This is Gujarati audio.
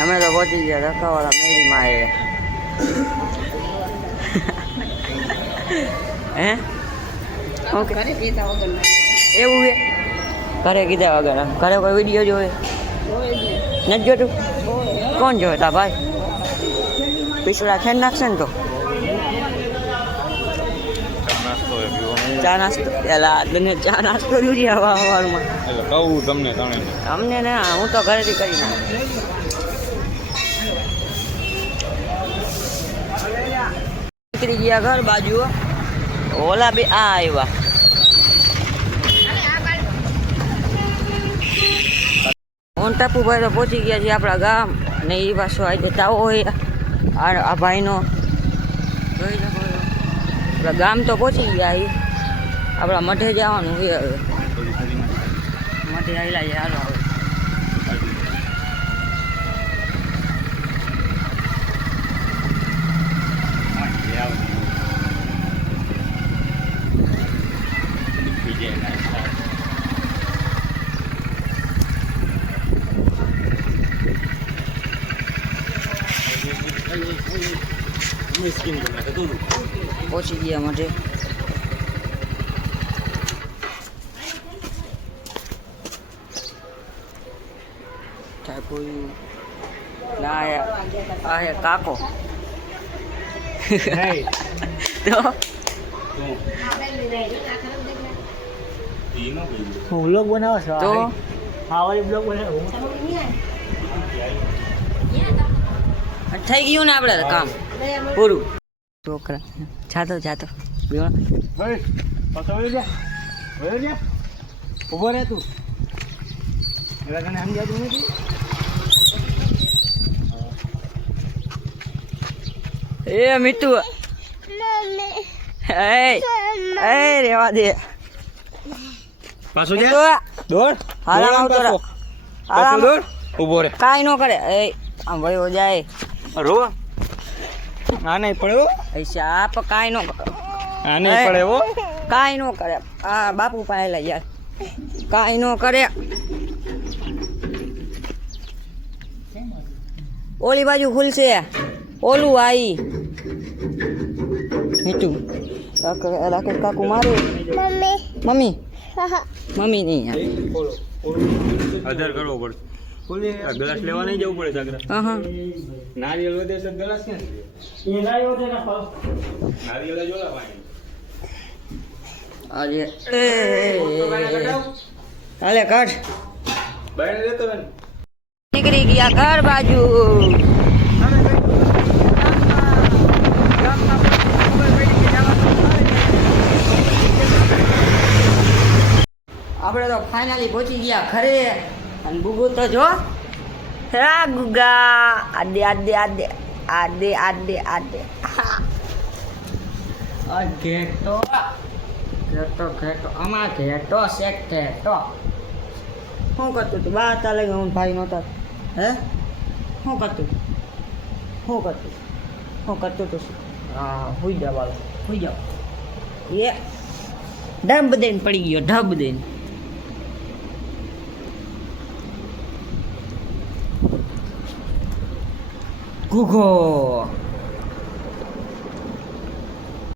અમે તો પહોંચી ગયા રખાવાળા મેરીમાં હે ઓકે એવું છે ઘરે કીધા વગર ઘરે કોઈ વિડીયો જોવે નથી જોતું કોણ જોવે તા ભાઈ પીછડા ખેડ નાખશે ને તો ચા નાસ્તો પેલા તને ચા નાસ્તો જોઈએ સવારમાં કહું તમને અમને ને હું તો ઘરેથી કરી નાખું નીકળી ગયા ઘર બાજુ ઓલા બે આ આવ્યા ઓન ટાપુભાઈ તો પહોંચી ગયા છે આપણા ગામ ને એ પાછો આજે તાવો હોય આ ભાઈનો જોઈ લો આપણા ગામ તો પહોંચી ગયા એ આપણા મઠે જવાનું છે હવે મઠે આવેલા છે હાલો હવે પહોંચી ગયા માટે કાકો હું બ્લોગ બનાવો છો તો હા વાળી બ્લોગ બનાવો થઈ ગયું ને આપણે કામ પૂરું છોકરા જાતો ઉભો રહે તું એવા તને સમજાતું નથી એ મીઠું એ રેવા દે પાછું દોડ ઉભો રે કાંઈ ન કરે એ આમ વયો જાય રો આ નહીં પડ્યો પૈસા આપ કાંઈ ન કરે આ નહીં પડે હો કાંઈ ન કરે આ બાપુ પાયેલા યાર કાંઈ ન કરે ઓલી બાજુ ખુલશે ઓલું આઈ મીઠું રાકેશ કાકુ મારે મમ્મી મમ્મી નહીં યાર આધાર કરવો પડશે ગ્લાસ લેવા નહીં જવું પડે સાગરા હા નારિયેલ વધે છે ગ્લાસ ક્યાં એ નારિયેલ વધે ના પાવ નારિયેલ જોલા પાણી આજે હાલે કાઢ બહાર લેતો બેન નીકળી ગયા ઘર બાજુ આપણે તો ફાઇનલી પહોંચી ગયા ઘરે અને ગુગુ તો જો હા ગુગા આડે આડે આડે આડે આડે આડે ઘેટો ઘેટો ઘેટો આમાં ઘેટો શેક ઘેટો શું કરતું તું બા તાલે હું ભાઈ નહોતા હે શું કરતું તું હા હુઈ જાવ વાળો હુઈ જાવ એ ઢબ દઈને પડી ગયો ઢબ દઈને ગુગો